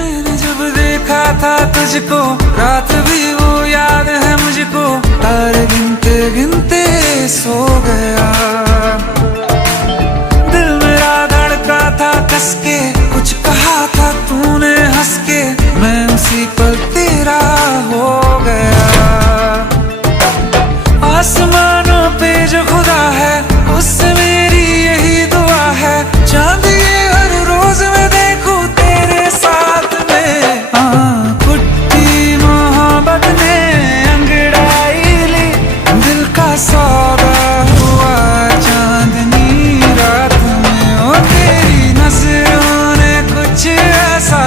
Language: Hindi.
मैंने जब देखा था तुझको, रात भी वो याद है मुझको, तारे गिनते गिनते सो गया। दिल मेरा धड़का था कस के, कुछ कहा था तूने हंस के, मैं उसी पल तेरा हो गया। आसमानों पे जो खुदा है, उससे मेरी यही दुआ है, चांद ये हर रोज मैं देखूं तेरे साथ में। कुट्टी मोहब्बत ने अंगड़ाई ली, दिल का सौदा हुआ चांदनी रात में। ओ तेरी नजरों ने कुछ ऐसा